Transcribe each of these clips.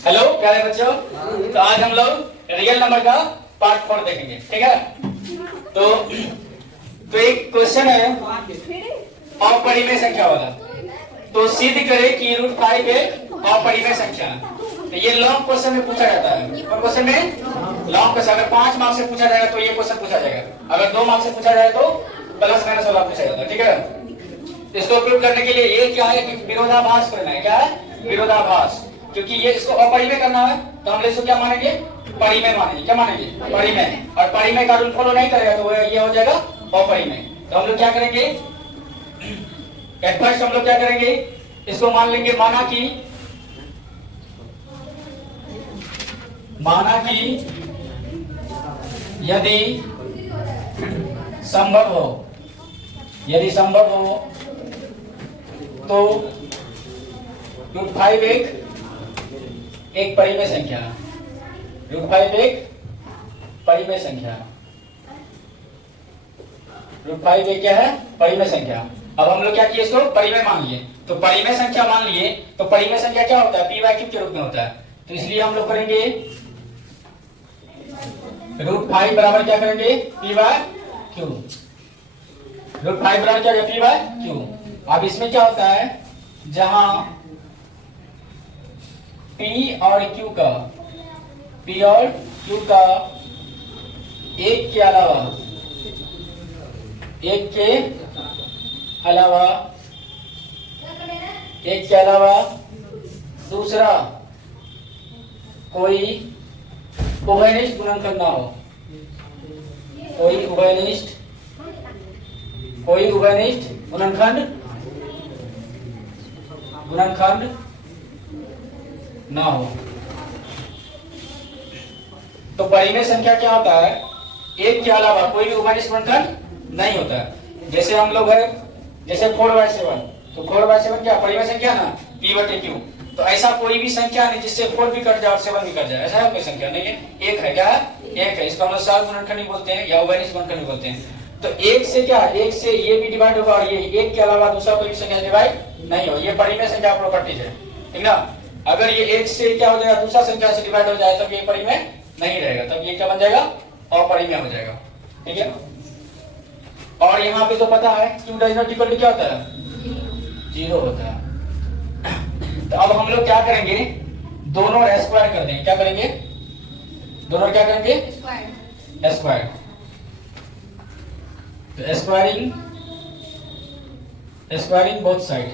Hello प्यारे बच्चों, तो आज हम लोग रियल नंबर का पार्ट 4 देखेंगे, ठीक है। तो एक क्वेश्चन है अपरिमेय संख्या वाला। तो सिद्ध करे कि √5 एक अपरिमेय संख्या है। तो ये लॉन्ग क्वेश्चन में पूछा जाता है। और क्वेश्चन में लॉन्ग क्वेश्चन अगर 5 मार्क्स से पूछा जाएगा तो ये क्वेश्चन पूछा जाएगा। अगर 2 मार्क्स से पूछा जाए तो प्लस माइनस वाला पूछा जाता है, ठीक है। इसको प्रूव करने के लिए ये क्या है कि विरोधाभास करना है। क्या है? विरोधाभास। क्योंकि ये इसको अपरिमेय करना है तो हम इसको क्या मानेंगे? परिमेय मानेंगे। क्या मानेंगे? परिमेय। और परिमेय का रूल फॉलो नहीं करेगा तो ये हो जाएगा अपरिमेय। तो हम लोग क्या करेंगे? एट फर्स्ट हम लोग क्या करेंगे? इसको मान लेंगे माना कि यदि संभव हो तो √5 एक परिमेय संख्या है। √5 एक परिमेय संख्या है। √5 एक क्या है? परिमेय संख्या। अब हम लोग क्या किए? इसको परिमेय मान लिए। तो परिमेय संख्या मान लिए तो परिमेय संख्या क्या होता है? p/q के रूप में होता है। तो इसलिए हम लोग करेंगे √5 बराबर क्या करेंगे? p/q। √5 बराबर क्या होगा? p/q। अब इसमें क्या होता है? जहां p और q का एक के अलावा दूसरा कोई उभयनिष्ठ गुणनखंड ना हो। कोई उभयनिष्ठ गुणनखंड ना हो। तो परिमेय संख्या क्या होता है? एक के अलावा कोई भी उभयनिष्ठ गुणनखंड नहीं होता है। जैसे हम लोग है, जैसे 4/7। तो 4/7 क्या परिमेय संख्या ना? p/q। तो ऐसा कोई भी संख्या नहीं जिससे 4 भी कट जाए और 7 भी कट जाए। ऐसा है कोई संख्या नहीं है। एक है। क्या है? एक है। इसको हम लोग सात गुणनखंड बोलते हैं या उभयनिष्ठ गुणनखंड बोलते हैं। तो एक से क्या? एक से ये भी डिवाइड होगा और ये एक के अलावा दूसरा कोई भी संख्या डिवाइड नहीं हो। ये परिमेय संख्या प्रॉपर्टीज है, ठीक ना। अगर ये एक से क्या हो जाएगा? दूसरा संख्या से डिवाइड हो जाए तब ये परिमेय नहीं रहेगा। तब ये क्या बन जाएगा? अपरिमेय हो जाएगा, ठीक है। और यहाँ पे तो पता है q does not equal to क्या होता है? 0 होता है। तो अब हम लोग क्या करेंगे? दोनों स्क्वायर कर देंगे। क्या करेंगे? दोनों क्या करेंगे? स्क्वायर। तो स्क्वायरिंग बोथ साइड।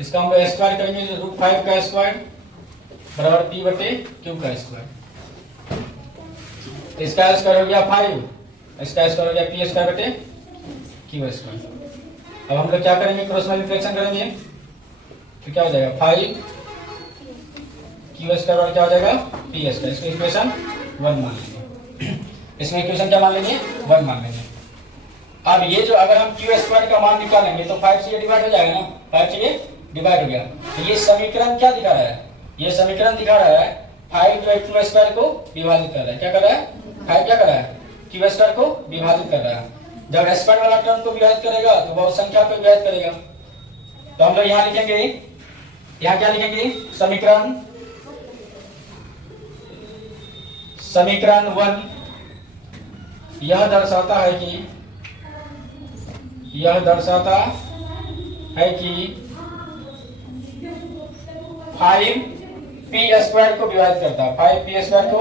इसका हम लोग स्क्वायर करेंगे तो √5 का स्क्वायर बराबर p/q का स्क्वायर। इसका स्क्वायर हो गया 5, इसका स्क्वायर हो गया p² / q²। अब हम लोग क्या करेंगे? क्रॉस मल्टीप्लिकेशन करेंगे तो क्या हो जाएगा? 5 q² और क्या हो जाएगा? p²। इसको इक्वेशन 1 मान लेंगे। इसमें इक्वेशन क्या मान लेंगे? 1 मान लेंगे। अब ये जो अगर हम q² का मान निकालेंगे तो 5 से ये डिवाइड हो जाएगा ना। 5 से ये डिवाइड हो गया। तो ये समीकरण क्या दिखा रहा है? ये समीकरण दिखा रहा है 5 जो q² को विभाजित कर रहा है। क्या कर रहा है? 5 क्या कर रहा है? q² को विभाजित कर रहा है। जब स्क्वायर वाला टर्म को विभाजित करेगा तो बहुत संख्या को विभाजित करेगा। तो हम लोग यहाँ लिखेंगे, यहाँ क्या लिखेंगे? समीकरण 1 यह दर्शाता है कि 5p² को विभाजित करता है। 5p² को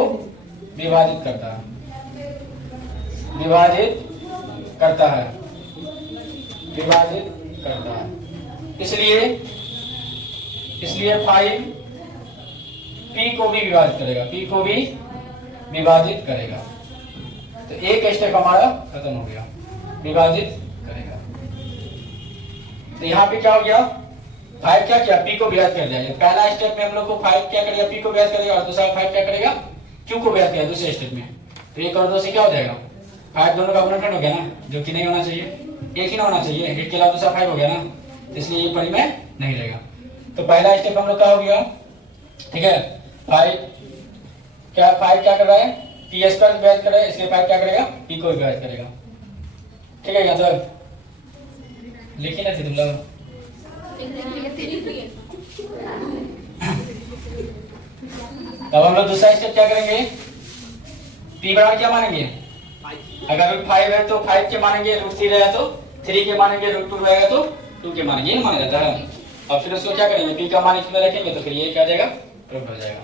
विभाजित करता है। इसलिए 5 p को भी विभाजित करेगा। p को भी विभाजित करेगा। तो एक स्टेप हमारा खत्म हो गया, विभाजित करेगा। तो यहाँ पे क्या हो गया? 5 क्या किया? p को विभाजित कर दिया। पहला स्टेप में हम लोग को 5 क्या करेगा? p को विभाजित करेगा। और दूसरा 5 क्या करेगा? q को विभाजित करेगा दूसरे स्टेप में। तो 1 और 2 से क्या हो जाएगा? 5 दोनों का गुणनखंड हो गया ना, जो कि नहीं होना चाहिए। एक ही ना होना चाहिए। एक के अलावा दूसरा 5 हो गया ना, इसलिए ये परिमेय नहीं रहेगा। तो पहला स्टेप हम लोग का हो गया, ठीक है। 5 क्या कर रहा है? p² विभाजित कर रहा है, इसलिए 5 क्या करेगा? p को विभाजित करेगा, ठीक है। यहाँ तो लिखी ना थी तुम लोग? अब हम लोग दूसरा स्टेप क्या करेंगे, p बराबर क्या मानेंगे, अगर रूट 5 है तो 5 के मानेंगे, रूट 3 है तो 3 के मानेंगे, रूट 2 रहेगा तो 2 के मानेंगे, ये माना जाता है। और फिर उसको क्या करेंगे, p का मान इसमें रखेंगे तो फिर ये क्या जाएगा, प्रूफ हो जाएगा।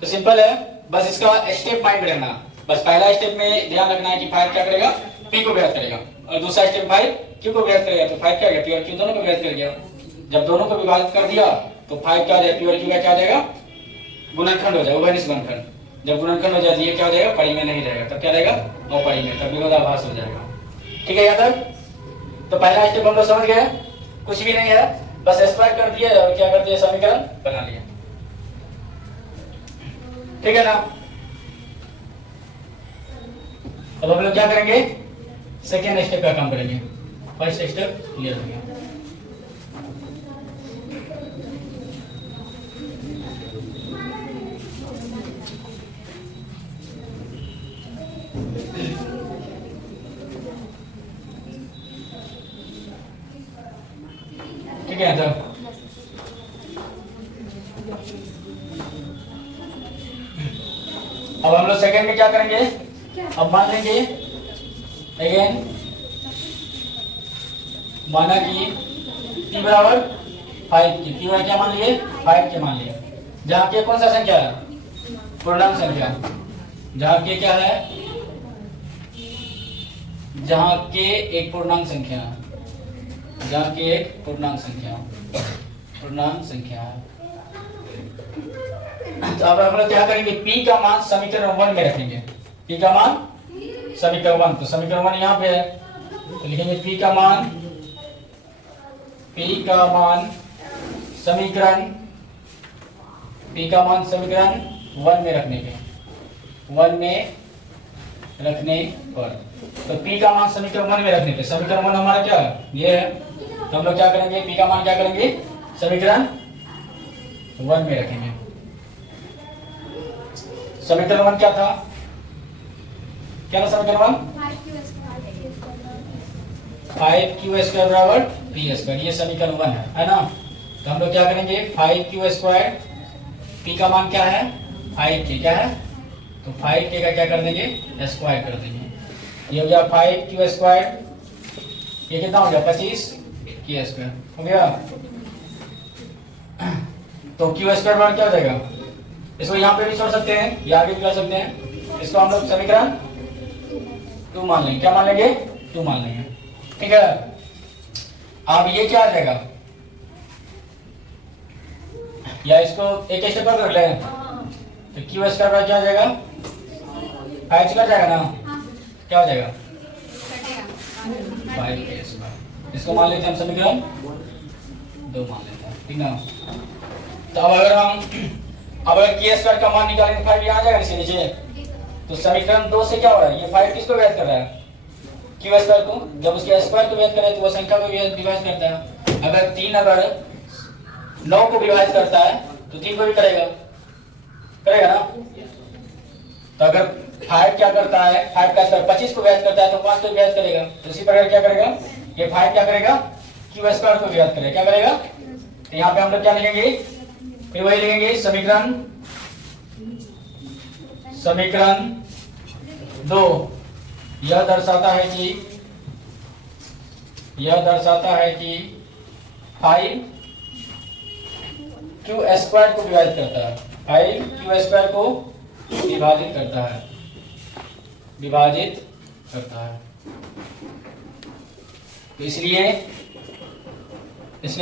तो सिंपल है, बस इसका स्टेप माइंड रखना। बस पहला स्टेप में ध्यान रखना है कि 5 क्या करेगा, p को व्यक्त करेगा, और दूसरा स्टेप 5 q को व्यक्त करेगा। तो 5 क्या गया, p और q दोनों को व्यक्त कर गया। जब दोनों को विभाजित कर दिया तो 5 क्या हो जाएगा, p और q का क्या हो जाएगा, गुणनखंड हो जाएगा, उभयनिष्ठ गुणनखंड। जब गुणनखंड हो जाए तो ये क्या हो जाएगा, परिमेय नहीं रहेगा, तब क्या रहेगा, अपरिमेय, तब विरोधाभास हो जाएगा। ठीक है, यहाँ तक तो पहला स्टेप हम लोग समझ गए, कुछ भी नहीं है, बस एक्सप्रेस कर दिया और क्या करते हैं, समीकरण बना लिया। ठीक है ना। अब हम लोग क्या करेंगे, सेकेंड स्टेप का काम करेंगे। फर्स्ट स्टेप क्लियर हो गया। ठीक है, तो अब हम लोग सेकंड में क्या करेंगे, अब मान लेंगे अगेन, माना कि p बराबर 5 की, p क्या मान लिए, 5 के मान लिए। जहाँ के कौन सा संख्या है, पूर्णांक संख्या। जहाँ के क्या है, जहाँ के एक पूर्णांक संख्या, जहाँ के एक पूर्णांक संख्या, पूर्णांक संख्या है। तो अब हम लोग क्या करेंगे, p का मान समीकरण 1 में रखेंगे। p का मान समीकरण 1, तो समीकरण 1 यहाँ पे है, तो लिखेंगे p का मान समीकरण, p का मान समीकरण 1 में रखने के, 1 में रखने पर, तो p का मान समीकरण 1 में रखने पे, समीकरण 1 हमारा क्या है, ये है, तो हम लोग क्या करेंगे, p का मान क्या करेंगे, समीकरण 1 में रखेंगे। समीकरण 1 क्या था, क्या था समीकरण 1, 5q² बराबर p², ये समीकरण 1 है ना। तो हम लोग क्या करेंगे, 5q², p का मान क्या है, 5k, क्या है, तो 5k का क्या कर देंगे, स्क्वायर कर देंगे। ये हो गया 5q², ये कितना हो गया, 25k² हो गया। तो q² बराबर क्या हो जाएगा, इसको यहाँ पे भी छोड़ सकते हैं, या आगे भी कर सकते हैं। इसको हम लोग समीकरण 2 मान लेंगे, क्या मान लेंगे, 2 मान लेंगे। ठीक है, अब ये क्या आ जाएगा, या इसको एक स्टेप पर कर ले, तो q² बराबर क्या हो जाएगा, 5 कट जाएगा ना, क्या हो जाएगा, 5k²। इसको मान लेते हैं हम समीकरण 2 मान लेते हैं। ठीक ना। तो अब अगर k² का मान निकालेंगे, 5 यहाँ आ जाएगा इसके नीचे, तो समीकरण 2 से क्या हो रहा है, ये 5 किसको व्यक्त कर रहा है, q² को। जब उसके स्क्वायर को व्यक्त करे तो वो संख्या को विभाजित करता है। अगर 3 अगर 9 को विभाजित करता है तो 3 को भी करेगा ना। तो अगर 5 क्या करता है, 5 का स्क्वायर 25 को व्यक्त करता है तो 5 को व्यक्त करेगा। तो इसी प्रकार क्या करेगा, ये 5 क्या करेगा, q² को व्यक्त करेगा, क्या करेगा। तो यहाँ पे हम लोग क्या लिखेंगे, फिर वही लिखेंगे, समीकरण 2 यह दर्शाता है कि 5q² को विभाजित करता है, 5q² को विभाजित करता है। तो इसलिए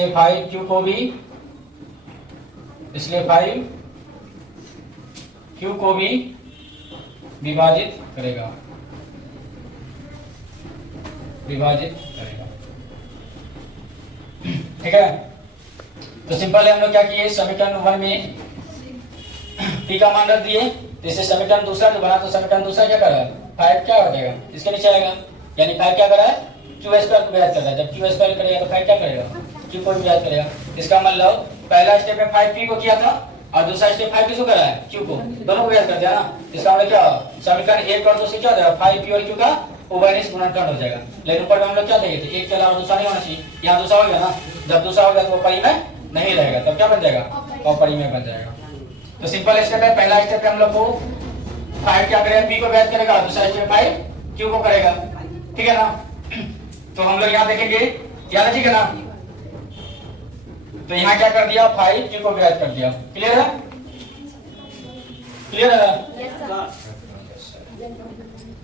5q को भी, इसलिए 5q को भी विभाजित करेगा। ठीक है, तो सिंपल है, हम लोग क्या किए, समीकरण 1 में p का मान रख दिए, तो इससे समीकरण दूसरा जो बना, तो समीकरण दूसरा क्या कर रहा है, 5 क्या हो जाएगा, इसके नीचे आएगा, यानी 5 क्या कर रहा है, q² को विभाजित कर रहा है। जब q² करेगा तो 5 क्या करेगा, q को विभाजित करेगा। इसका मतलब पहला स्टेप में 5p को किया था और दूसरा स्टेप 5 किसको करा है, q को, दोनों को विभाजित कर दिया ना। इसका मतलब क्या, समीकरण 1 और 2 से क्या हो जाएगा, 5p और q का उभयनिष्ठ गुणनखंड हो जाएगा। लेकिन ऊपर में हम लोग क्या देखे थे, एक के अलावा दूसरा नहीं होना चाहिए, यहाँ दूसरा हो गया ना, जब दूसरा हो गया तो वो परिमेय नहीं रहेगा, तब क्या बन जाएगा, अपरिमेय बन जाएगा। तो सिंपल स्टेप है, पहला स्टेप है हम लोग को 5 क्या करेगा, पी को व्यक्त करेगा, दूसरा स्टेप 5 क्यू को करेगा, ठीक है ना। तो हम लोग यहाँ देखेंगे, याद है, ठीक है ना। तो यहाँ क्या कर दिया, 5 क्यू को व्यक्त कर दिया, क्लियर है, क्लियर है।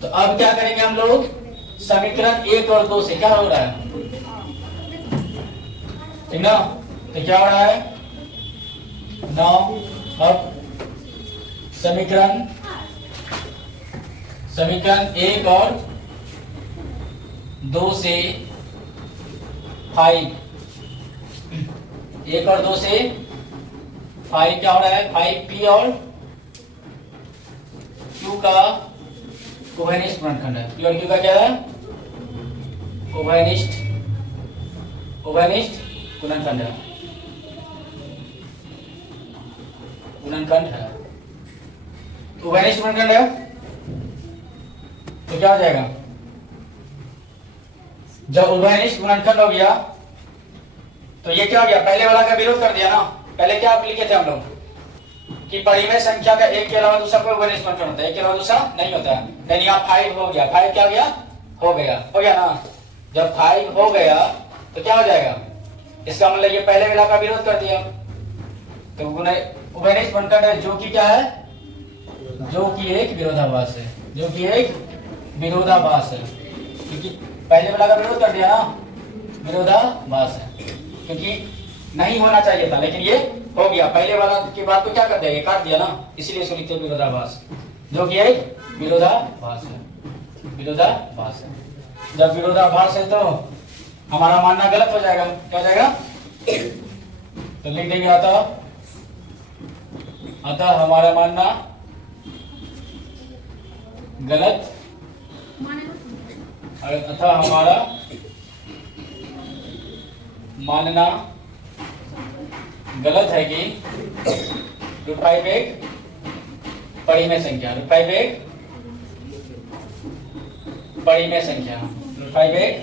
तो अब क्या करेंगे हम लोग, समीकरण 1 और 2 से क्या हो रहा है, ठीक ना। तो क्या हो रहा है, 9 अब समीकरण 1 और 2 से 5, 1 और 2 से 5 क्या हो रहा है, 5p और q का उभयनिष्ठ गुणनखंड है। p और q का क्या है, उभयनिष्ठ गुणनखंड है, गुणनखंड है, उभयनिष्ठ गुणनखंड है। तो क्या हो जाएगा, जब उभयनिष्ठ गुणनखंड हो गया तो ये क्या हो गया, पहले वाला का विरोध कर दिया ना। पहले क्या लिखे थे हम लोग कि परिमेय संख्या का एक के अलावा दूसरा कोई उभयनिष्ठ गुणनखंड होता है, एक के अलावा दूसरा नहीं होता है। यानी यहाँ 5 हो गया, 5 क्या हो गया, हो गया ना। जब 5 हो गया तो क्या हो जाएगा, इसका मतलब ये पहले वाला का विरोध कर दिया। तो उभयनिष्ठ गुणनखंड है जो कि क्या है, जो कि एक विरोधाभास है, जो कि एक विरोधाभास है, क्योंकि पहले वाला का विरोध कर दिया ना, विरोधाभास है, क्योंकि नहीं होना चाहिए था लेकिन ये हो गया। पहले वाला के बाद तो क्या कर दिया, ये काट दिया ना, इसीलिए इसको लिखते हैं विरोधाभास, जो कि एक विरोधाभास है, विरोधाभास है। जब विरोधाभास है तो हमारा मानना गलत हो जाएगा, क्या हो जाएगा, तो लिख देंगे अतः हमारा मानना गलत, अतः हमारा मानना गलत है कि √5 एक परिमेय संख्या, √5 एक परिमेय संख्या, √5 एक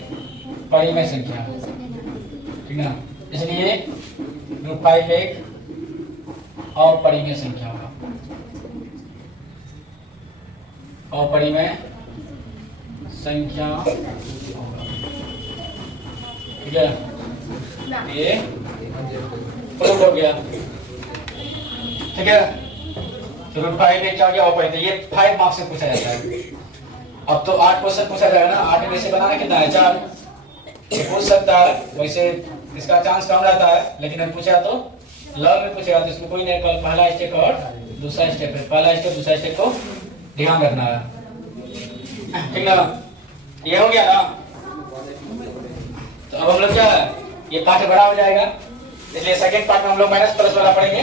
परिमेय संख्या, ठीक ना। इसलिए √5 एक अपरिमेय संख्या होगा, अपरिमेय संख्या होगा, ठीक है। ये प्रूफ हो गया, ठीक है। तो √5 एक क्या हो गया, अपरिमेय। ये 5 मार्क्स से पूछा जाता है। अब तो 8 क्वेश्चन पूछा जाएगा ना, 8 में से बनाना कितना है, 4 पूछ सकता है। वैसे इसका चांस कम रहता है, लेकिन हम पूछा तो लव में पूछेगा तो इसमें कोई नहीं, पहला स्टेप और दूसरा स्टेप है, पहला स्टेप दूसरा स्टेप को ध्यान रखना है, ठीक ना। ये हो गया ना। तो अब हम लोग क्या है, ये पार्ट बड़ा हो जाएगा, इसलिए सेकंड पार्ट में हम लोग माइनस प्लस वाला पढ़ेंगे।